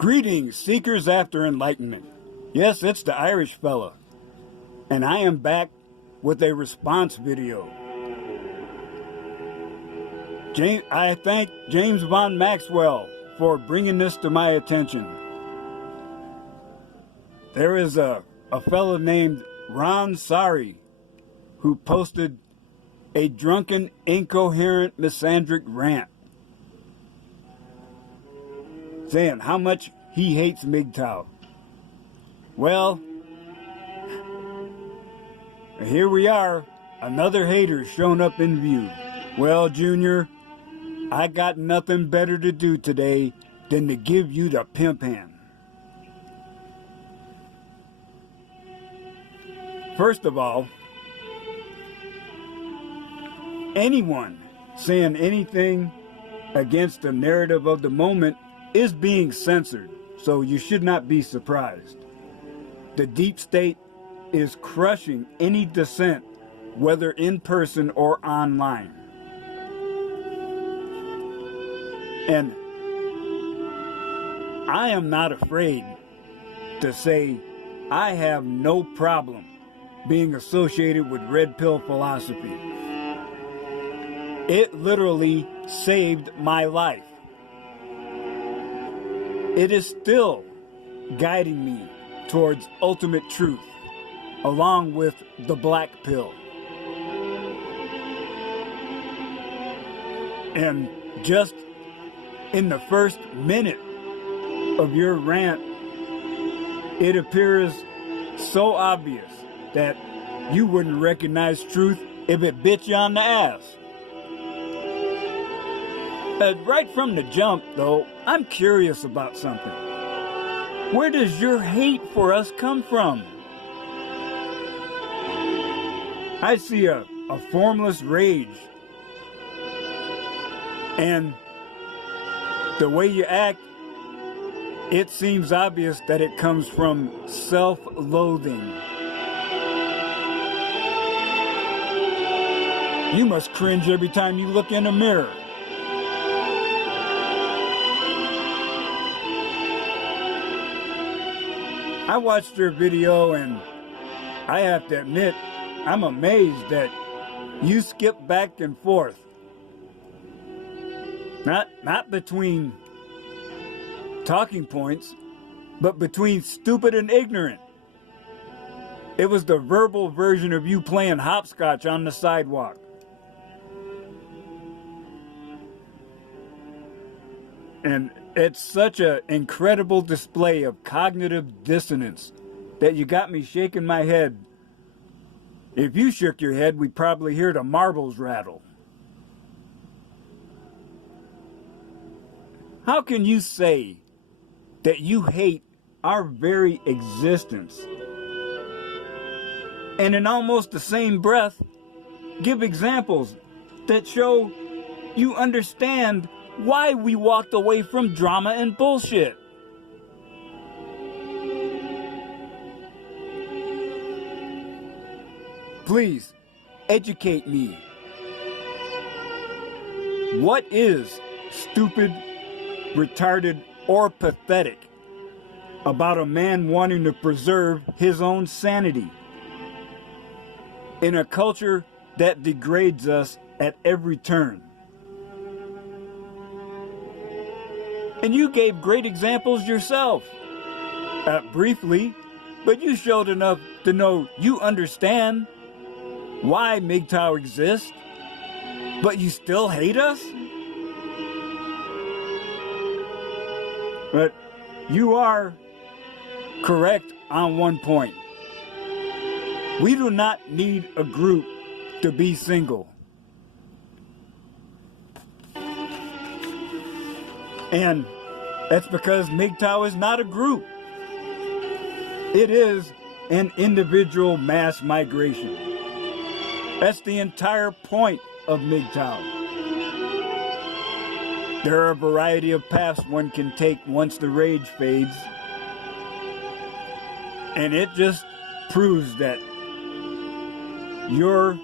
Greetings, seekers after enlightenment. Yes, it's the Irish fella. And I am back with a response video. I thank James Von Maxwell for bringing this to my attention. There is a fella named Ron Sorry who posted a drunken, incoherent, misandric rant saying how much he hates MGTOW. Well, here we are, another hater shown up in view. Well, Junior, I got nothing better to do today than to give you the pimp hand. First of all, anyone saying anything against the narrative of the moment is being censored, so you should not be surprised. The deep state is crushing any dissent, whether in person or online. And I am not afraid to say I have no problem being associated with red pill philosophy. It literally saved my life. It is still guiding me towards ultimate truth, along with the black pill. And just in the first minute of your rant, it appears so obvious that you wouldn't recognize truth if it bit you on the ass. Right from the jump, though, I'm curious about something. Where does your hate for us come from? I see a formless rage. And the way you act, it seems obvious that it comes from self-loathing. You must cringe every time you look in a mirror. I watched your video and I have to admit, I'm amazed that you skip back and forth. Not between talking points, but between stupid and ignorant. It was the verbal version of you playing hopscotch on the sidewalk. And it's such an incredible display of cognitive dissonance that you got me shaking my head. If you shook your head, we'd probably hear the marbles rattle. How can you say that you hate our very existence, and in almost the same breath, give examples that show you understand why we walked away from drama and bullshit? Please, educate me. What is stupid, retarded, or pathetic about a man wanting to preserve his own sanity in a culture that degrades us at every turn? And you gave great examples yourself. Briefly, but you showed enough to know you understand why MGTOW exists, but you still hate us? But you are correct on one point. We do not need a group to be single. And that's because MGTOW is not a group. It is an individual mass migration. That's the entire point of MGTOW. There are a variety of paths one can take once the rage fades. And it just proves that your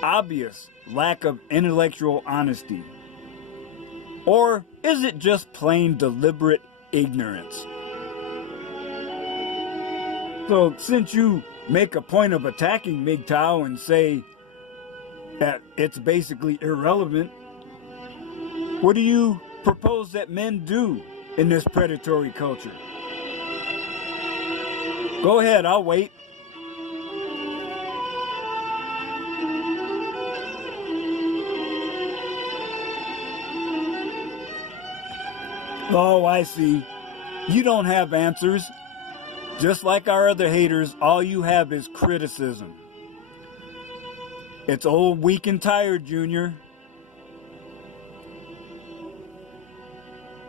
obvious lack of intellectual honesty, or is it just plain deliberate ignorance. So since you make a point of attacking MGTOW and say that it's basically irrelevant, what do you propose that men do in this predatory culture? Go ahead, I'll wait. Oh, I see. You don't have answers. Just like our other haters, all you have is criticism. It's old, weak, and tired, Junior.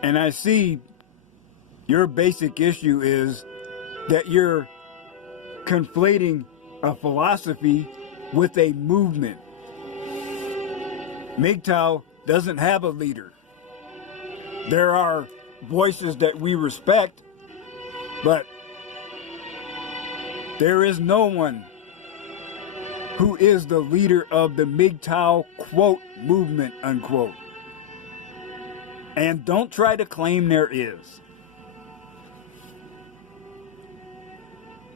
And I see your basic issue is that you're conflating a philosophy with a movement. MGTOW doesn't have a leader. There are voices that we respect, but there is no one who is the leader of the MGTOW, quote, movement, unquote. And don't try to claim there is.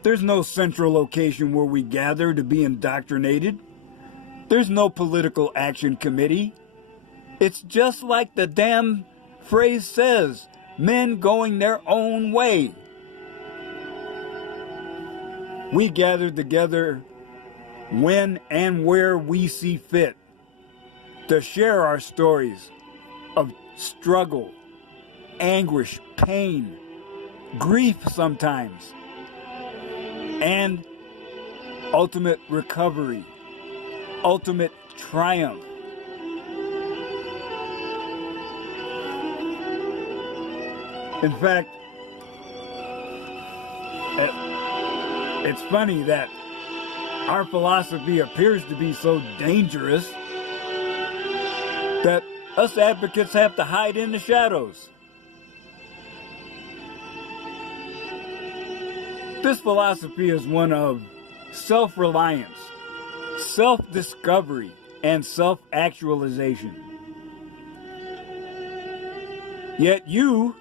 There's no central location where we gather to be indoctrinated. There's no political action committee. It's just like the damn phrase says, men going their own way. We gather together when and where we see fit to share our stories of struggle, anguish, pain, grief sometimes, and ultimate recovery, ultimate triumph. In fact, it's funny that our philosophy appears to be so dangerous that us advocates have to hide in the shadows. This philosophy is one of self-reliance, self-discovery, and self-actualization. Yet you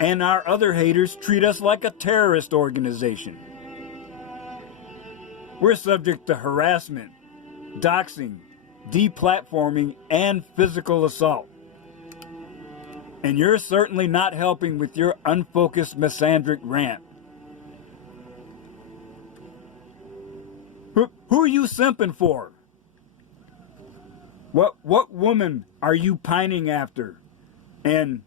and our other haters treat us like a terrorist organization. We're subject to harassment, doxing, deplatforming, and physical assault. And you're certainly not helping with your unfocused misandric rant. Who are you simping for? What woman are you pining after? And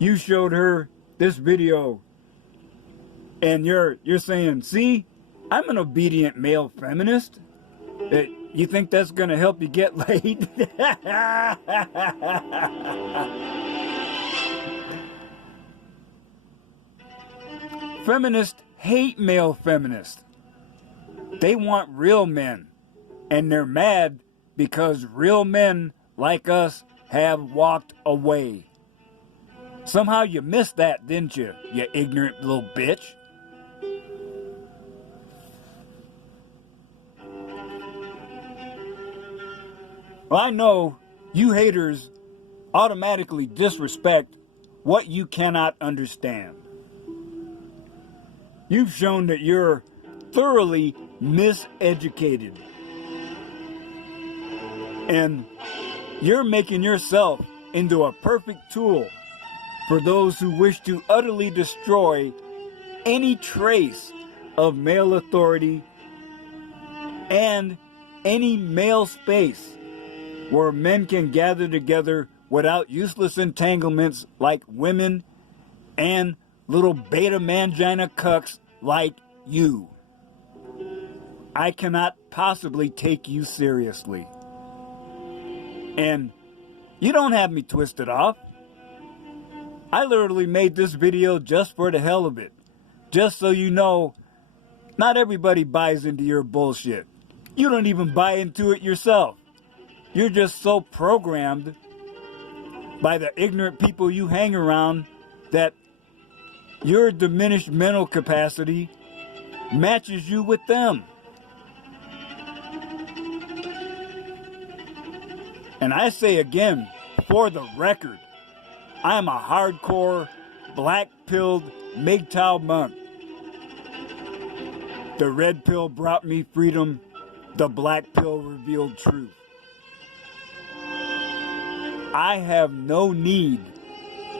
you showed her this video and you're saying, see, I'm an obedient male feminist. You think that's gonna help you get laid? Feminists hate male feminists. They want real men, and they're mad because real men like us have walked away. Somehow you missed that, didn't you, you ignorant little bitch? Well, I know you haters automatically disrespect what you cannot understand. You've shown that you're thoroughly miseducated. And you're making yourself into a perfect tool for those who wish to utterly destroy any trace of male authority and any male space where men can gather together without useless entanglements like women and little beta mangina cucks like you. I cannot possibly take you seriously. And you don't have me twisted off. I literally made this video just for the hell of it. Just so you know, not everybody buys into your bullshit. You don't even buy into it yourself. You're just so programmed by the ignorant people you hang around that your diminished mental capacity matches you with them. And I say again, for the record, I am a hardcore, black-pilled MGTOW monk. The red pill brought me freedom. The black pill revealed truth. I have no need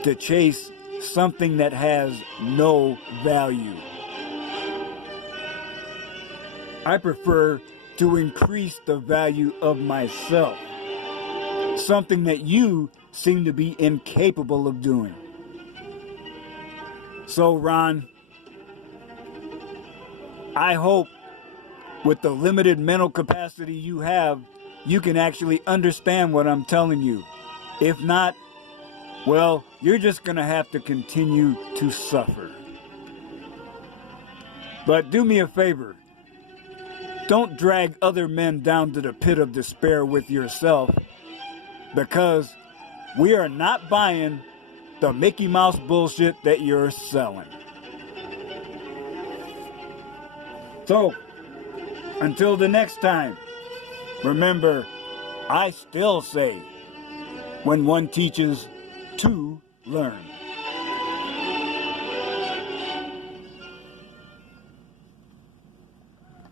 to chase something that has no value. I prefer to increase the value of myself, something that you seem to be incapable of doing. So, Ron, I hope with the limited mental capacity you have, you can actually understand what I'm telling you. If not, well, you're just going to have to continue to suffer. But do me a favor. Don't drag other men down to the pit of despair with yourself, because we are not buying the Mickey Mouse bullshit that you're selling. So, until the next time, remember, I still say, when one teaches, two learn.